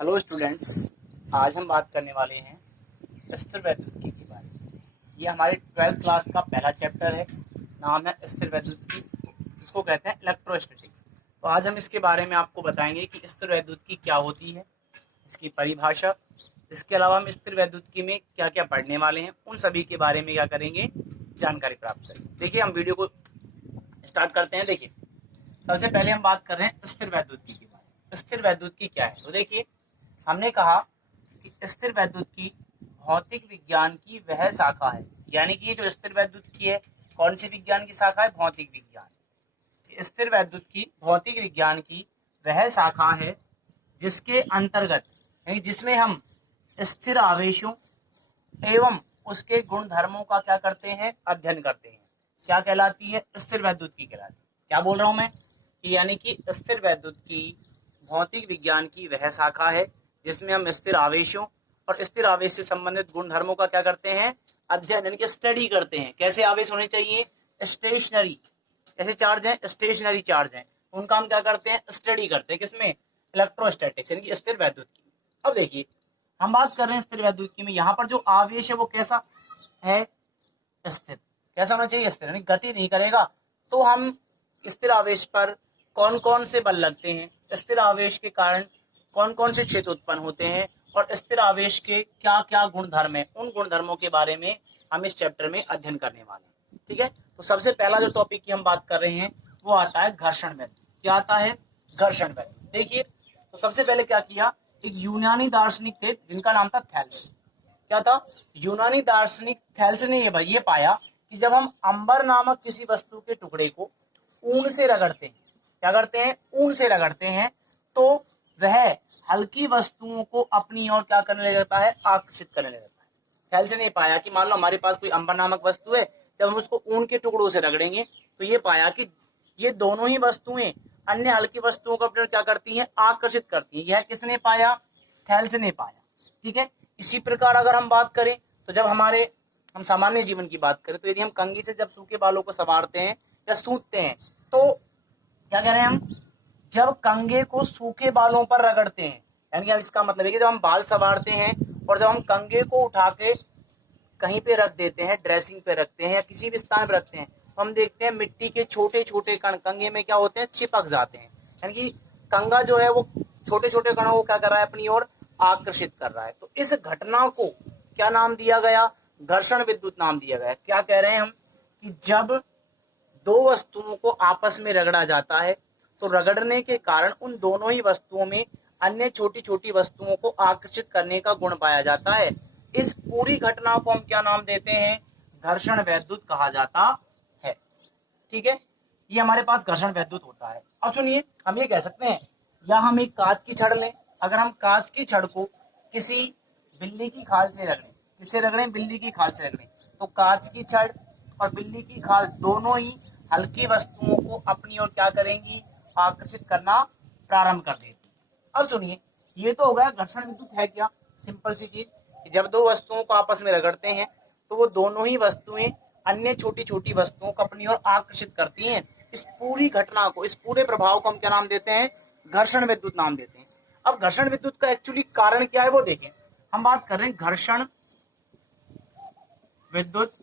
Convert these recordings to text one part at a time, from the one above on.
Hello students, आज हम बात करने वाले हैं स्थिर वैद्युतिकी के बारे में। ये हमारे 12th क्लास का पहला चैप्टर है। नाम है स्थिर वैद्युतिकी, जिसको कहते हैं इलेक्ट्रोस्टैटिक्स। तो आज हम इसके बारे में आपको बताएंगे कि स्थिर वैद्युतिकी क्या होती है, इसकी परिभाषा। इसके अलावा हम स्थिर वैद्युतिकी में क्या क्या पढ़ने वाले हैं, उन सभी के बारे में क्या करेंगे, जानकारी प्राप्त करेंगे। देखिए, हम वीडियो को स्टार्ट करते हैं। देखिए, सबसे पहले हम बात कर रहे हैं स्थिर वैद्युतिकी के बारे में। स्थिर वैद्युतिकी क्या है? तो देखिए, हमने कहा कि स्थिर वैद्युतिकी भौतिक विज्ञान की वह शाखा है। यानी कि ये जो स्थिर वैद्युतिकी है, कौन सी विज्ञान की शाखा है? भौतिक विज्ञान। स्थिर वैद्युतिकी भौतिक विज्ञान की वह शाखा है जिसके अंतर्गत, यानी जिसमें हम स्थिर आवेशों एवं उसके गुण धर्मों का क्या करते हैं? अध्ययन करते हैं। क्या कहलाती है? स्थिर वैद्युतिकी कहलाती है। क्या बोल रहा हूं मैं? कि यानी कि स्थिर वैद्युतिकी भौतिक विज्ञान की वह शाखा है जिसमें हम स्थिर आवेशों और स्थिर आवेश से संबंधित गुण धर्मों का क्या करते हैं? अध्ययन, यानी कि स्टडी करते हैं। कैसे आवेश होने चाहिए? स्टेशनरी। ऐसे चार्ज हैं, स्टेशनरी चार्ज हैं, उनका हम क्या करते हैं? स्टडी करते हैं। किसमें? इलेक्ट्रोस्टैटिक्स, यानी कि स्थिर वैद्युतिकी। अब देखिए, हम बात कर रहे हैं स्थिर वैद्युतिकी में। यहाँ पर जो आवेश है वो कैसा है? स्थिर। कैसा होना चाहिए? स्थिर, यानी गति नहीं करेगा। तो हम स्थिर आवेश पर कौन कौन से बल लगते हैं, स्थिर आवेश के कारण कौन कौन से क्षेत्र उत्पन्न होते हैं, और स्थिर आवेश के क्या क्या गुणधर्म है, उन गुणधर्मों के बारे में हम इस चैप्टर में अध्ययन करने वाले हैं। ठीक है, तो सबसे पहला जो टॉपिक की हम बात कर रहे हैं वो आता है घर्षण वैद्युत। क्या आता है? घर्षण वैद्युत। देखिए, तो सबसे पहले क्या किया, एक यूनानी दार्शनिक थे जिनका नाम था थैल्स। क्या था? यूनानी दार्शनिक थैल्स ने ये पाया कि जब हम अंबर नामक किसी वस्तु के टुकड़े को ऊन से रगड़ते हैं, क्या करते हैं? ऊन से रगड़ते हैं, तो वह हल्की वस्तुओं को अपनी ओर क्या करने लगता है? आकर्षित करने लगता है। थैल्स ने पाया कि मान लो हमारे पास कोई अंबर नामक वस्तु है, जब हम उसको ऊन के टुकड़ों से रगड़ेंगे तो ये पाया कि ये दोनों ही वस्तुएं अन्य हल्की वस्तुओं को अपने क्या करती हैं? आकर्षित करती हैं। यह किसने पाया? थैल्स ने पाया। ठीक है, इसी प्रकार अगर हम बात करें तो जब हम सामान्य जीवन की बात करें तो यदि हम कंघी से जब सूखे बालों को संवारते हैं या सूखते हैं, तो क्या कह रहे हैं हम? जब कंघे को सूखे बालों पर रगड़ते हैं, यानी अब इसका मतलब है कि जब हम बाल संवारते हैं और जब हम कंघे को उठा के कहीं पे रख देते हैं, ड्रेसिंग पे रखते हैं या किसी भी स्थान पे रखते हैं, तो हम देखते हैं मिट्टी के छोटे छोटे कण कंघे में क्या होते हैं? चिपक जाते हैं। यानी कि कंघा जो है वो छोटे छोटे कणों को क्या कर रहा है? अपनी ओर आकर्षित कर रहा है। तो इस घटना को क्या नाम दिया गया? घर्षण विद्युत नाम दिया गया। क्या कह रहे हैं हम? कि जब दो वस्तुओं को आपस में रगड़ा जाता है तो रगड़ने के कारण उन दोनों ही वस्तुओं में अन्य छोटी छोटी वस्तुओं को आकर्षित करने का गुण पाया जाता है। इस पूरी घटना को हम क्या नाम देते हैं? घर्षण वैद्युत कहा जाता है। ठीक है, ये हमारे पास घर्षण वैद्युत होता है। अब सुनिए, हम ये कह सकते हैं, या हम एक कांच की छड़ लें, अगर हम कांच की छड़ को किसी बिल्ली की खाल से रगड़ें, किससे रगड़ें? बिल्ली की खाल से रगड़ें, तो कांच की छड़ और बिल्ली की खाल दोनों ही हल्की वस्तुओं को अपनी ओर क्या करेंगी? आकर्षित करना प्रारंभ कर देती। अब सुनिए, ये तो हो गया घर्षण विद्युत है क्या? सिंपल सी चीज कि जब दो वस्तुओं को आपस में रगड़ते हैं तो वो दोनों ही वस्तुएं अन्य छोटी छोटी वस्तुओं को अपनी ओर आकर्षित करती हैं। इस पूरी घटना को, इस पूरे प्रभाव को हम क्या नाम देते हैं? घर्षण विद्युत नाम देते हैं। अब घर्षण विद्युत का एक्चुअली कारण क्या है वो देखें। हम बात कर रहे हैं घर्षण विद्युत।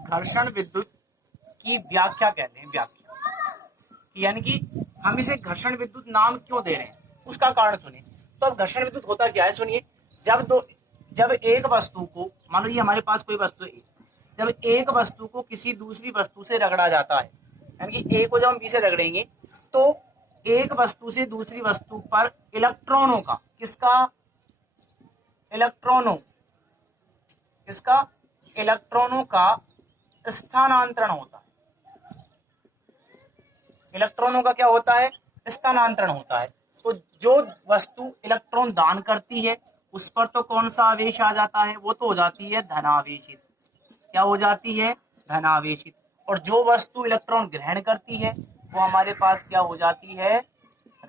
घर्षण विद्युत की व्याख्या कहते हैं, व्याख्या। यानी कि हम इसे घर्षण विद्युत नाम क्यों दे रहे हैं, उसका कारण सुनिए। तो अब घर्षण विद्युत होता क्या है? सुनिए, जब एक वस्तु को, मान लो ये हमारे पास कोई वस्तु है, जब एक वस्तु को किसी दूसरी वस्तु से रगड़ा जाता है, यानी कि ए को जब हम बी से रगड़ेंगे तो एक वस्तु से दूसरी वस्तु पर इलेक्ट्रॉनों का, किसका? इलेक्ट्रॉनों, किसका? इलेक्ट्रॉनों का स्थानांतरण होता है। इलेक्ट्रॉनों का क्या होता है? स्थानांतरण होता है। तो जो वस्तु इलेक्ट्रॉन दान करती है उस पर तो कौन सा आवेश आ जाता है? वो तो हो जाती है धनावेशित। क्या हो जाती है? धनावेशित। और जो वस्तु इलेक्ट्रॉन ग्रहण करती है वो हमारे पास क्या हो जाती है?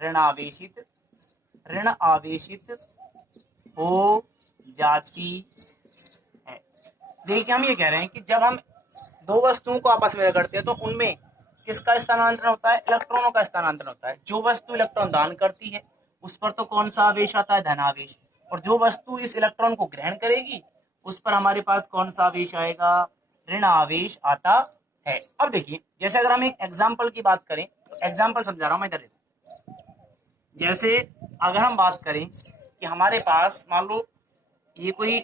ऋणावेशित। ऋण आवेशित हो जाती है। देखिए, हम ये कह रहे हैं कि जब हम दो वस्तुओं को आपस में रगड़ते हैं तो उनमें किसका स्थानांतरण होता है? इलेक्ट्रॉनों का स्थानांतरण होता है। जो वस्तु इलेक्ट्रॉन दान करती है उस पर तो कौन सा आवेश आता है, धनावेश। और जो वस्तु इस इलेक्ट्रॉन को ग्रहण करेगी उस पर हमारे पास कौन सा आवेश आएगा, ऋण आवेश आता है। अब देखिए, जैसे अगर हम एक एग्जाम्पल की बात करें तो एग्जाम्पल समझा रहा हूं मैं, इधर देखो। जैसे अगर हम बात करें कि हमारे पास मान लो ये कोई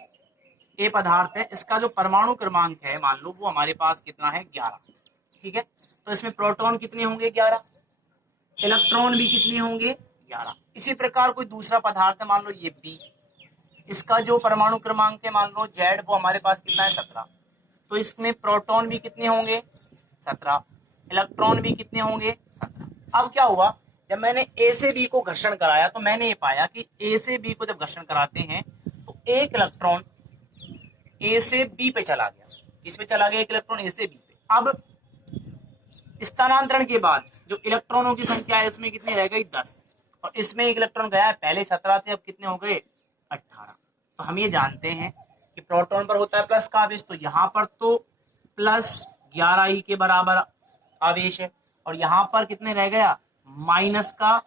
ए पदार्थ है, इसका जो परमाणु क्रमांक है मान लो वो हमारे पास कितना है, 11। ठीक है, तो इसमें प्रोटॉन कितने होंगे, 11। इलेक्ट्रॉन भी कितने होंगे, 11। इसी प्रकार कोई दूसरा पदार्थ है, मान लो ये बी, इसका जो परमाणु क्रमांक है मान लो जेड, वो हमारे पास कितना है, 17। तो इसमें प्रोटॉन भी कितने होंगे, 17। इलेक्ट्रॉन भी कितने होंगे, 17। अब क्या हुआ, जब मैंने ए से बी को घर्षण कराया तो मैंने ये पाया कि ए से बी को जब घर्षण कराते हैं तो एक इलेक्ट्रॉन ए से बी पे चला गया। किस पे चला गया, एक इलेक्ट्रॉन ए से बी पे। अब स्थानांतरण के बाद जो इलेक्ट्रॉनों की संख्या है इसमें कितनी रह गई, 10। और इसमें एक इलेक्ट्रॉन गया है, पहले 17 थे अब कितने हो गए, 18। तो हम ये जानते हैं कि प्रोटॉन पर होता है प्लस का आवेश, तो यहाँ पर तो प्लस 11 ई के बराबर आवेश है, और यहाँ पर कितने रह गया, माइनस का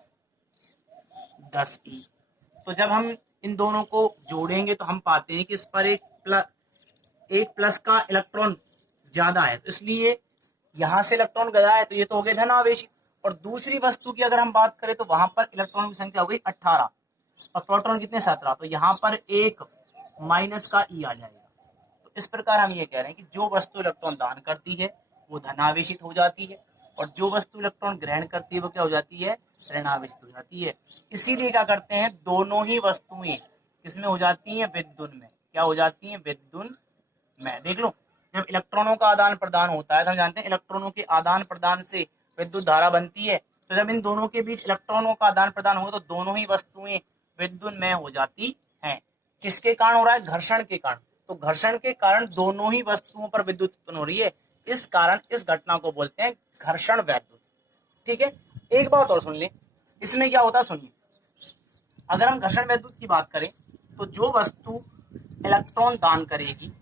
10 ई। तो जब हम इन दोनों को जोड़ेंगे तो हम पाते हैं कि इस पर एक प्लस का इलेक्ट्रॉन ज्यादा है, तो इसलिए यहां से इलेक्ट्रॉन गया है, तो ये तो हो गए धन आवेशित। और दूसरी वस्तु की अगर हम बात करें तो वहां पर इलेक्ट्रॉन की संख्या हो गई 18 और प्रोटॉन कितने, 17। तो यहाँ पर एक माइनस का ई आ जाएगा। तो इस प्रकार हम ये कह रहे हैं कि जो वस्तु इलेक्ट्रॉन दान करती है वो धनावेशित हो जाती है, और जो वस्तु इलेक्ट्रॉन ग्रहण करती है वो क्या हो जाती है, ऋणावेशित हो जाती है। इसीलिए क्या करते हैं, दोनों ही वस्तुएं किसमें हो जाती हैं, विद्युन में। क्या हो जाती हैं, विद्युन में। देख लो, जब इलेक्ट्रॉनों का आदान प्रदान होता है तो हम जानते हैं इलेक्ट्रॉनों के आदान प्रदान से विद्युत धारा बनती है। तो जब इन दोनों के बीच इलेक्ट्रॉनों का आदान प्रदान होगा तो दोनों ही वस्तुएं विद्युन्मय हो जाती हैं। किसके कारण हो रहा है, घर्षण के कारण। तो घर्षण के कारण दोनों ही वस्तुओं पर विद्युत उत्पन्न हो रही है, इस कारण इस घटना को बोलते हैं घर्षण वैद्युत। ठीक है, एक बात और सुन ले, इसमें क्या होता है सुनिए। अगर हम घर्षण वैद्युत की बात करें तो जो वस्तु इलेक्ट्रॉन दान करेगी,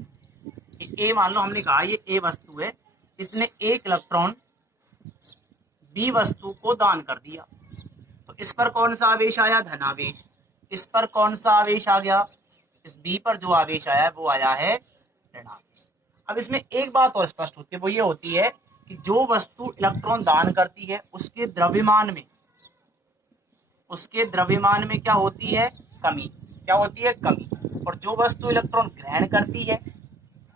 ए मान लो हमने कहा ये ए वस्तु है, इसने एक इलेक्ट्रॉन बी वस्तु को दान कर दिया, तो इस पर कौन सा आवेश आया, धनावेश। इस पर कौन सा आवेश आ गया, इस बी पर जो आवेश आया है वो आया है ऋणावेश। अब इसमें एक बात और स्पष्ट होती है, वो ये होती है कि जो वस्तु इलेक्ट्रॉन दान करती है उसके द्रव्यमान में क्या होती है, कमी। क्या होती है, कमी। और जो वस्तु इलेक्ट्रॉन ग्रहण करती है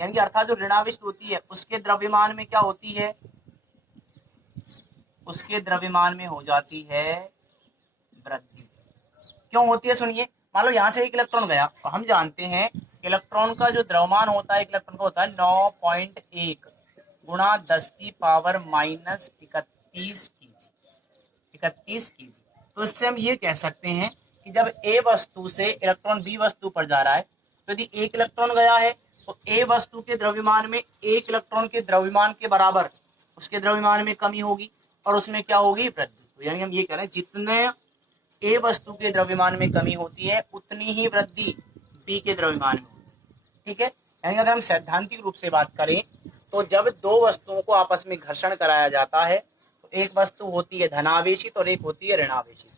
यानी कि अर्थात जो ऋणावेश होती है उसके द्रव्यमान में क्या होती है, उसके द्रव्यमान में हो जाती है वृद्धि। क्यों होती है सुनिए, मान लो यहाँ से एक इलेक्ट्रॉन गया तो हम जानते हैं इलेक्ट्रॉन का जो द्रव्यमान होता है एक इलेक्ट्रॉन का होता है 9.1 गुणा 10 की पावर माइनस 31 केजी। तो इससे हम ये कह सकते हैं कि जब ए वस्तु से इलेक्ट्रॉन बी वस्तु पर जा रहा है तो यदि एक इलेक्ट्रॉन गया है तो ए वस्तु के द्रव्यमान में एक इलेक्ट्रॉन के द्रव्यमान के बराबर उसके द्रव्यमान में कमी होगी और उसमें क्या होगी, वृद्धि। तो यानी हम ये कह रहे हैं जितने ए वस्तु के द्रव्यमान में कमी होती है उतनी ही वृद्धि बी के द्रव्यमान में होती है। ठीक है, यानी अगर हम सैद्धांतिक रूप से बात करें तो जब दो वस्तुओं को आपस में घर्षण कराया जाता है तो एक वस्तु होती है धनावेशित और एक होती है ऋणावेशित।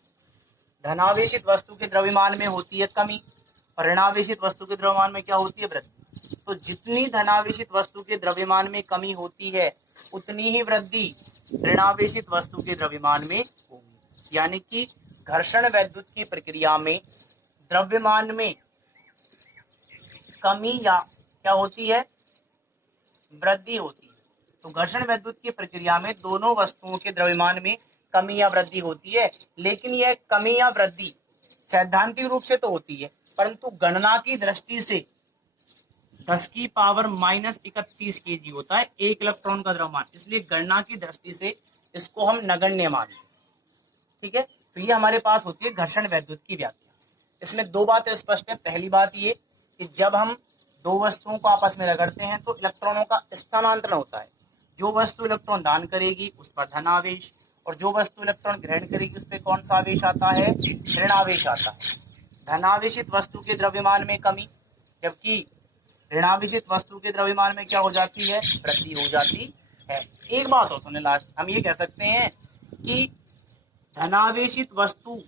धनावेशित वस्तु के द्रव्यमान में होती है कमी और ऋणावेशित वस्तु के द्रव्यमान में क्या होती है, वृद्धि। तो जितनी धनावेशित वस्तु के द्रव्यमान में कमी होती है उतनी ही वृद्धि ऋणावेशित वस्तु के द्रव्यमान में होगी। यानी कि घर्षण वैद्युत की प्रक्रिया में द्रव्यमान में कमी या क्या होती है, वृद्धि होती है। तो घर्षण वैद्युत की प्रक्रिया में दोनों वस्तुओं के द्रव्यमान में कमी या वृद्धि होती है, लेकिन यह कमी या वृद्धि सैद्धांतिक रूप से तो होती है परंतु गणना की दृष्टि से 10 की पावर माइनस 31 केजी होता है एक इलेक्ट्रॉन का द्रव्यमान, इसलिए गणना की दृष्टि से इसको हम नगण्य मानते हैं। ठीक है, तो ये हमारे पास होती है घर्षण वैद्युत की व्याख्या। इसमें दो बातें स्पष्ट है। पहली बात ये कि जब हम दो वस्तुओं को आपस में रगड़ते हैं तो इलेक्ट्रॉनों का स्थानांतरण होता है। जो वस्तु इलेक्ट्रॉन दान करेगी उस पर धनावेश और जो वस्तु इलेक्ट्रॉन ग्रहण करेगी उस पर कौन सा आवेश आता है, ऋणावेश आता है। धनावेशित वस्तु के द्रव्यमान में कमी जबकि ऋणावेशित वस्तु के द्रव्यमान में क्या हो जाती है, वृद्धि हो जाती है। एक बात और सुने लास्ट, हम ये कह सकते हैं कि धनावेशित वस्तु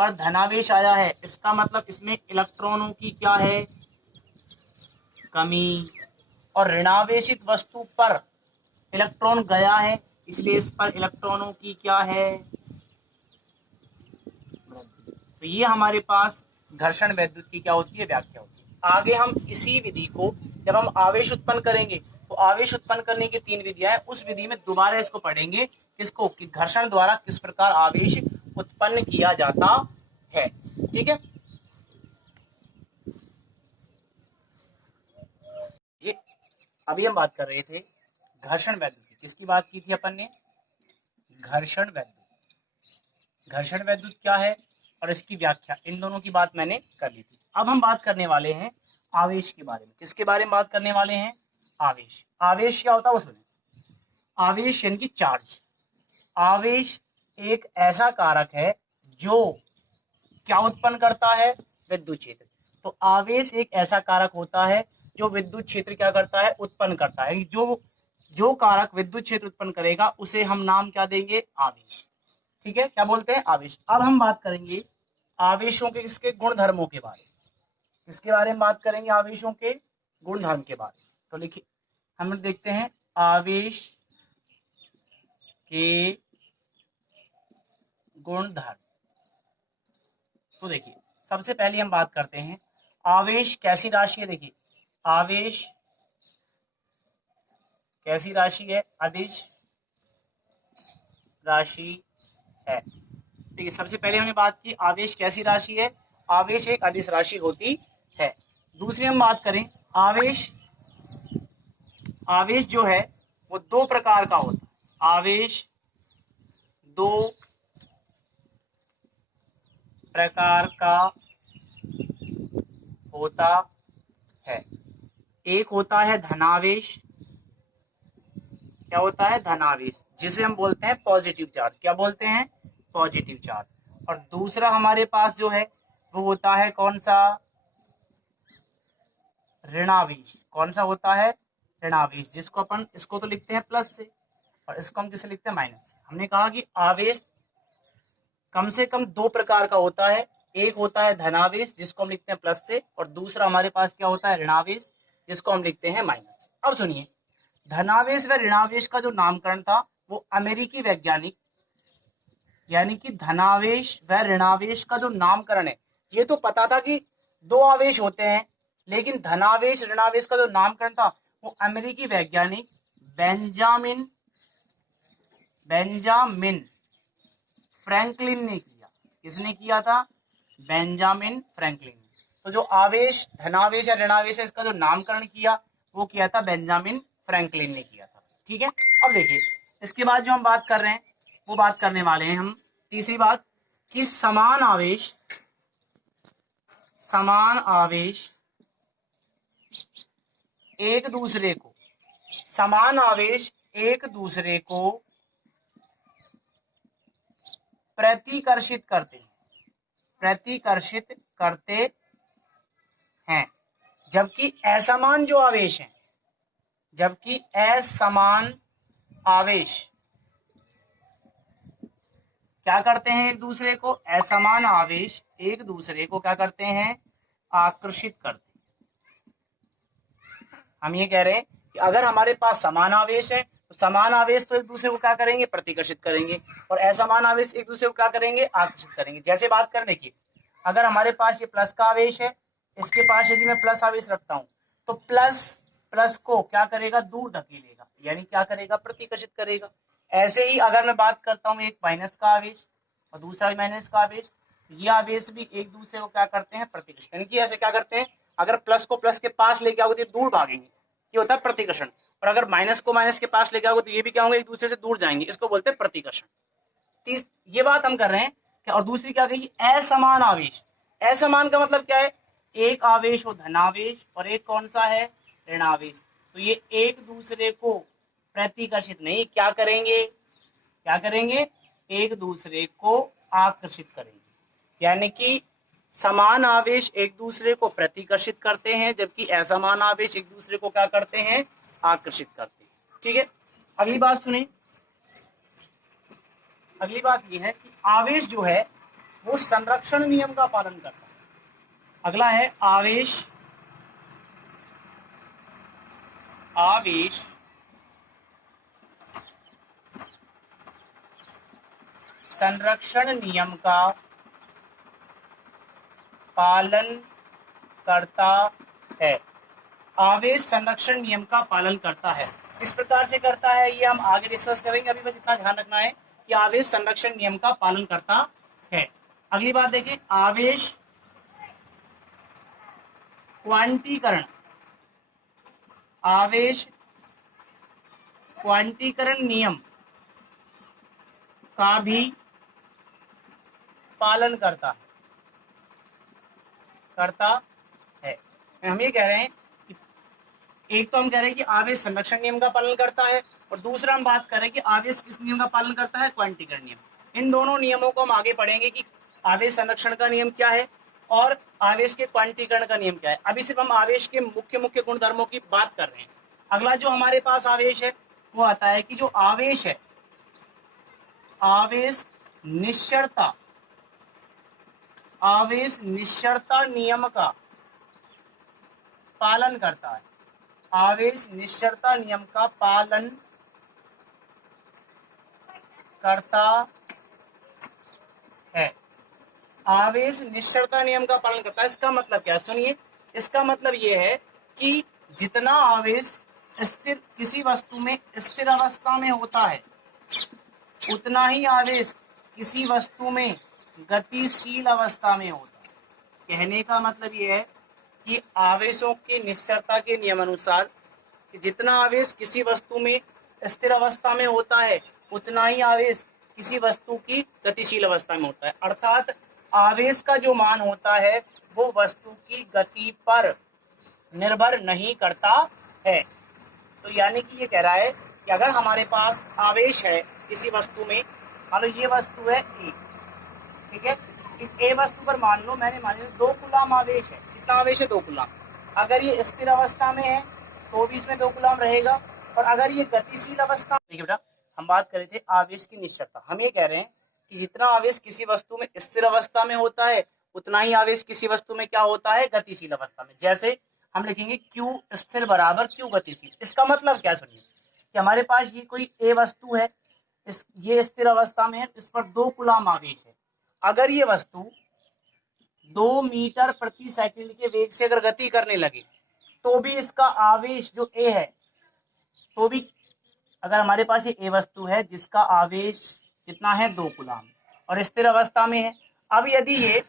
पर धनावेश आया है, इसका मतलब इसमें इलेक्ट्रॉनों की क्या है, कमी। और ऋणावेशित वस्तु पर इलेक्ट्रॉन गया है, इसलिए इस पर इलेक्ट्रॉनों की क्या है, तो ये हमारे पास घर्षण वैद्युत की क्या होती है, व्याख्या होती है। आगे हम इसी विधि को जब हम आवेश उत्पन्न करेंगे तो आवेश उत्पन्न करने की 3 विधियां हैं, उस विधि में दोबारा इसको पढ़ेंगे, किसको, कि घर्षण द्वारा किस प्रकार आवेश उत्पन्न किया जाता है। ठीक है, ये अभी हम बात कर रहे थे घर्षण वैद्युत की। किसकी बात की थी अपन ने, घर्षण वैद्युत। घर्षण वैद्युत क्या है और इसकी व्याख्या, इन दोनों की बात मैंने कर ली थी। अब हम बात करने वाले हैं आवेश के बारे में। किसके बारे में बात करने वाले हैं, आवेश। आवेश क्या होता है वो सुनिए। आवेश यानी कि चार्ज। आवेश एक ऐसा कारक है जो क्या उत्पन्न करता है, विद्युत क्षेत्र। तो आवेश एक ऐसा कारक होता है जो विद्युत क्षेत्र क्या करता है, उत्पन्न करता है। जो कारक विद्युत क्षेत्र उत्पन्न करेगा उसे हम नाम क्या देंगे, आवेश। ठीक है, क्या बोलते हैं, आवेश। अब हम बात करेंगे आवेशों के इसके गुणधर्मों के बारे में। किसके बारे में बात करेंगे, आवेशों के गुणधर्म के बारे में। तो लिखिए, हम देखते हैं आवेश के गुणधर्म। तो देखिए, सबसे पहले हम बात करते हैं आवेश कैसी राशि है। देखिए, आवेश कैसी राशि है, अदिश राशि है। ठीक है, सबसे पहले हमने बात की आवेश कैसी राशि है, आवेश एक अदिश राशि होती है। दूसरी हम बात करें आवेश जो है वो 2 प्रकार का होता है। आवेश 2 प्रकार का होता है। एक होता है धनावेश, क्या होता है, धनावेश, जिसे हम बोलते हैं पॉजिटिव चार्ज। क्या बोलते हैं, पॉजिटिव चार्ज। और दूसरा हमारे पास जो है वो होता है कौन सा, ऋणावेश। कौन सा होता है, ऋणावेश, जिसको अपन इसको तो लिखते हैं प्लस से और इसको हम किसे लिखते हैं, माइनस से। हमने कहा कि आवेश कम से कम 2 प्रकार का होता है। एक होता है धनावेश जिसको हम लिखते हैं प्लस से, और दूसरा हमारे पास क्या होता है, ऋणावेश, जिसको हम लिखते हैं माइनस से। अब सुनिए, धनावेश व ऋणावेश का जो नामकरण था वो अमेरिकी वैज्ञानिक, यानी कि धनावेश व ऋणावेश का जो नामकरण है, ये तो पता था कि 2 आवेश होते हैं, लेकिन धनावेश ऋणावेश का जो नामकरण था वो अमेरिकी वैज्ञानिक बेंजामिन फ्रैंकलिन ने किया। किसने किया था, बेंजामिन फ्रैंकलिन। तो जो आवेश धनावेश या ऋणावेश है इसका जो नामकरण किया वो किया था बेंजामिन फ्रैंकलिन ने किया था। ठीक है, अब देखिए इसके बाद जो हम बात कर रहे हैं वो बात करने वाले हैं हम तीसरी बात, कि समान आवेश एक दूसरे को प्रतिकर्षित करते हैं, जबकि असमान जो आवेश हैं, जबकि असमान आवेश क्या करते हैं, एक दूसरे को, असमान आवेश एक दूसरे को क्या करते हैं, आकर्षित करते हैं। हम ये कह रहे हैं कि अगर हमारे पास समान आवेश है तो समान आवेश तो एक दूसरे को क्या करेंगे, प्रतिकर्षित करेंगे, और असमान आवेश एक दूसरे को क्या करेंगे, आकर्षित करेंगे। जैसे बात करें, देखिए अगर हमारे पास ये प्लस का आवेश है, इसके पास यदि मैं प्लस आवेश रखता हूं तो प्लस को क्या करेगा, दूर धकेलेगा, यानी क्या करेगा, प्रतिकर्षित करेगा। ऐसे ही अगर मैं बात करता हूं एक माइनस का आवेश और दूसरा माइनस का आवेश, ये आवेश भी एक दूसरे को क्या करते हैं, प्रतिकर्षित। यानी कि ऐसे क्या करते हैं, अगर प्लस को प्लस के पास लेके आओगे तो दूर भागेंगे, ये होता है प्रतिकर्षण। और अगर माइनस को माइनस के पास लेके आओगे तो ये भी क्या होंगे, एक दूसरे से दूर जाएंगे, इसको बोलते हैं प्रतिकर्षण। ये बात हम कर रहे हैं। और दूसरी क्या कही, असमान आवेश। असमान का मतलब क्या है, एक आवेश हो धनावेश और एक कौन सा है, ऋणावेश, तो ये एक दूसरे को प्रतिकर्षित नहीं क्या करेंगे, एक दूसरे को आकर्षित करेंगे। यानी कि समान आवेश एक दूसरे को प्रतिकर्षित करते हैं, जबकि असमान आवेश एक दूसरे को क्या करते हैं, आकर्षित करते हैं। ठीक है, अगली बात सुनिए। अगली बात यह है कि आवेश जो है वो संरक्षण नियम का पालन करता है। अगला है आवेश संरक्षण नियम का पालन करता है। आवेश संरक्षण नियम का पालन करता है। किस प्रकार से करता है ये हम आगे डिस्कस करेंगे। अभी बस इतना ध्यान रखना है कि आवेश संरक्षण नियम का पालन करता है। अगली बात देखिए, आवेश क्वांटीकरण नियम का भी पालन करता है। हम ये कह रहे हैं कि एक तो हम कह रहे हैं कि आवेश संरक्षण नियम का पालन करता है, और दूसरा हम बात कर रहे हैं कि आवेश किस नियम का पालन करता है, क्वांटीकरण नियम। इन दोनों नियमों को हम आगे पढ़ेंगे कि आवेश संरक्षण का नियम क्या है और आवेश के क्वांटीकरण का नियम क्या है। अभी सिर्फ हम आवेश के मुख्य गुणधर्मों की बात कर रहे हैं। अगला जो हमारे पास आवेश है वो आता है कि जो आवेश है, आवेश निश्चरता नियम का पालन करता है। आवेश निश्चरता नियम का पालन करता है। आवेश निश्चरता नियम का पालन करता है, इसका मतलब क्या है, सुनिए। इसका मतलब यह है कि जितना आवेश किसी वस्तु में स्थिर अवस्था में होता है, उतना ही आवेश किसी वस्तु में गतिशील अवस्था में होता है। कहने का मतलब यह है कि आवेशों की निश्चरता के नियम अनुसार कि जितना आवेश किसी वस्तु में स्थिर अवस्था में होता है, उतना ही आवेश किसी वस्तु की गतिशील अवस्था में होता है। अर्थात आवेश का जो मान होता है वो वस्तु की गति पर निर्भर नहीं करता है। तो यानी कि ये कह रहा है कि अगर हमारे पास आवेश है किसी वस्तु में, मान लो ये वस्तु है ए, ठीक है, इस ए वस्तु पर मान लो मैंने मान लिया 2 कूलाम आवेश है। कितना आवेश है, 2 कूलाम। अगर ये स्थिर अवस्था में है तो भी इसमें 2 कूलाम रहेगा, और अगर ये गतिशील अवस्था, देखिए बेटा हम बात कर रहे थे आवेश की निश्चरता। हम ये कह रहे हैं कि जितना आवेश किसी वस्तु में स्थिर अवस्था में होता है, उतना ही आवेश किसी वस्तु में क्या होता है, गतिशील अवस्था में। जैसे हम लिखेंगे Q स्थिर बराबर Q गतिशील। इसका मतलब क्या, सुनिए कि हमारे पास ये कोई ए वस्तु है, ये स्थिर अवस्था में है, इस पर 2 कूलाम आवेश है। अगर ये वस्तु 2 मीटर प्रति सेकंड के वेग से अगर गति करने लगे तो भी इसका आवेश जो ए है, तो भी अगर हमारे पास ये ए वस्तु है जिसका आवेश कितना है, 2 कूलाम, और स्थिर अवस्था में है, अब यदि ये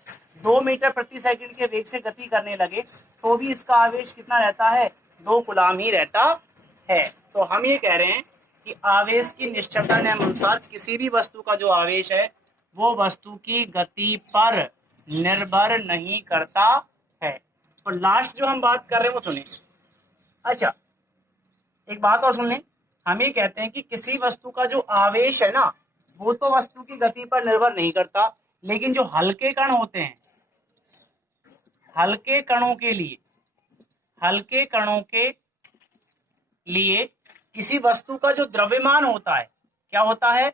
2 मीटर प्रति सेकंड के वेग से गति करने लगे तो भी इसका आवेश कितना रहता है, 2 कूलाम ही रहता है। तो हम ये कह रहे हैं कि आवेश की निश्चरता नियम अनुसार किसी भी वस्तु का जो आवेश है वो वस्तु की गति पर निर्भर नहीं करता है। और लास्ट जो हम बात कर रहे हैं वो सुनिए। अच्छा, एक बात और सुन लें, हम ये कहते हैं कि किसी वस्तु का जो आवेश है ना, वो तो वस्तु की गति पर निर्भर नहीं करता, लेकिन जो हल्के कण होते हैं, हल्के कणों के लिए किसी वस्तु का जो द्रव्यमान होता है, क्या होता है,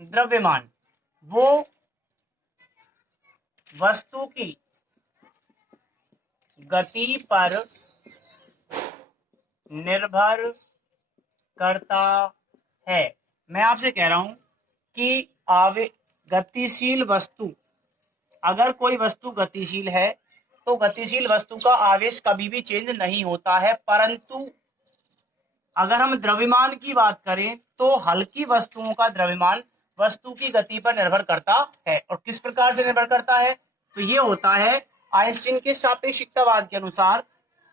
द्रव्यमान, वो वस्तु की गति पर निर्भर करता है। मैं आपसे कह रहा हूं कि गतिशील वस्तु, अगर कोई वस्तु गतिशील है तो गतिशील वस्तु का आवेश कभी भी चेंज नहीं होता है, परंतु अगर हम द्रव्यमान की बात करें तो हल्की वस्तुओं का द्रव्यमान वस्तु की गति पर निर्भर करता है। और किस प्रकार से निर्भर करता है, तो ये होता है आइंस्टीन के सापेक्षिकतावाद के अनुसार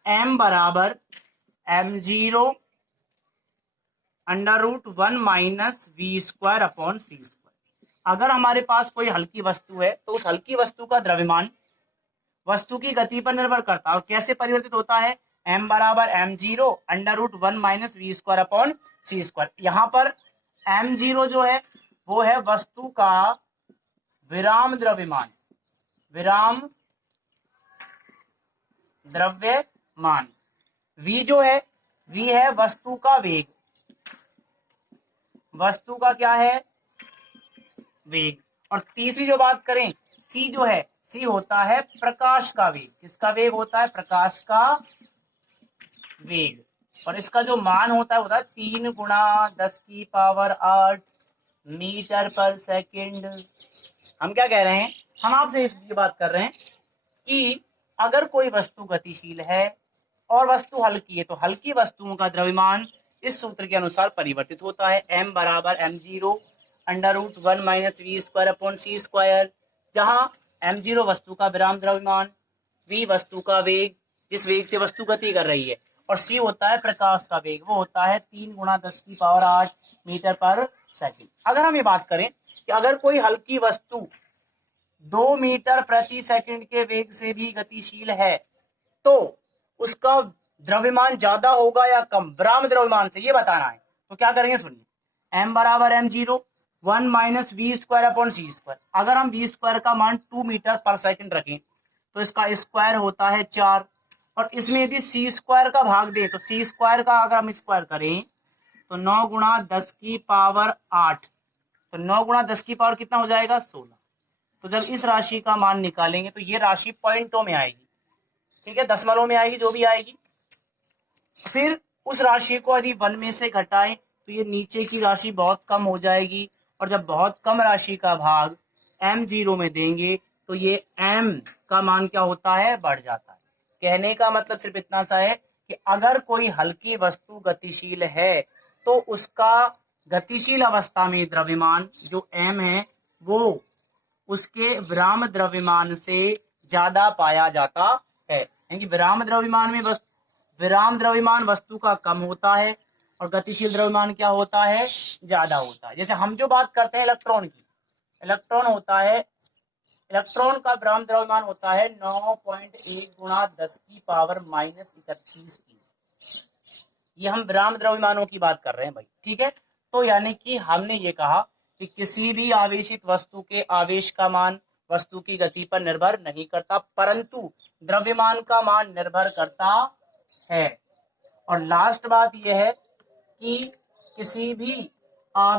m बराबर m0 √1 minus v² upon c²। अगर हमारे पास कोई हल्की वस्तु है तो उस हल्की वस्तु का द्रव्यमान वस्तु की गति पर निर्भर करता है। और कैसे परिवर्तित होता है, m बराबर m0 √1 minus v² upon c²। यहाँ पर m0 जो है वो है वस्तु का विराम द्रव्यमान, विराम द्रव्यमान। v जो है, v है वस्तु का वेग, वस्तु का क्या है, वेग। और तीसरी जो बात करें सी जो है, सी होता है प्रकाश का वेग। किसका वेग होता है? प्रकाश का वेग। और इसका जो मान होता है 3 गुणा 10⁸ मीटर पर सेकंड। हम क्या कह रहे हैं? हम आपसे इसकी बात कर रहे हैं कि अगर कोई वस्तु गतिशील है और वस्तु हल्की है तो हल्की वस्तुओं का द्रव्यमान इस सूत्र के अनुसार परिवर्तित होता है, m बराबर m0 √1 - v²/c², जहां m0 वस्तु का विराम द्रव्यमान, v वस्तु का वेग जिस वेग से वस्तु गति कर रही है, और c होता है प्रकाश का वेग, वो होता है 3 गुणा 10⁸ मीटर पर सेकंड। अगर हम ये बात करें कि अगर कोई हल्की वस्तु 2 मीटर प्रति सेकंड के वेग से भी गतिशील है तो उसका द्रव्यमान ज्यादा होगा या कम? विराम द्रव्यमान से ये बताना है। तो क्या करेंगे सुनिए, m बराबर m0 1 - v²/c²। अगर हम v² का मान 2 मीटर पर सेकंड रखें तो इसका स्क्वायर होता है 4, और इसमें यदि c² का भाग दें तो c² का अगर हम स्क्वायर करें तो 9 गुणा 10⁸, तो 9 गुणा 10⁸ कितना हो जाएगा? 16। तो जब इस राशि का मान निकालेंगे तो ये राशि पॉइंटों में आएगी, ठीक है, दशमलव में आएगी, जो भी आएगी। फिर उस राशि को यदि 1 में से घटाएं तो ये नीचे की राशि बहुत कम हो जाएगी, और जब बहुत कम राशि का भाग m0 में देंगे तो ये m का मान क्या होता है? बढ़ जाता है। कहने का मतलब सिर्फ इतना सा है कि अगर कोई हल्की वस्तु गतिशील है तो उसका गतिशील अवस्था में द्रव्यमान जो m है वो उसके विराम द्रव्यमान से ज्यादा पाया जाता है, यानी विराम द्रव्यमान वस्तु का कम होता है और गतिशील द्रव्यमान क्या होता है? ज्यादा होता है। जैसे हम जो बात करते हैं इलेक्ट्रॉन की, इलेक्ट्रॉन का विराम द्रव्यमान होता है 9.1 गुणा 10⁻−31 इंच। ये हम विराम द्रव्यमानों की बात कर रहे हैं भाई, ठीक है। तो यानी कि हमने ये कहा कि किसी भी आवेशित वस्तु के आवेश का मान वस्तु की गति पर निर्भर नहीं करता, परंतु द्रव्यमान का मान निर्भर करता है। और लास्ट बात यह है कि किसी भी आवेश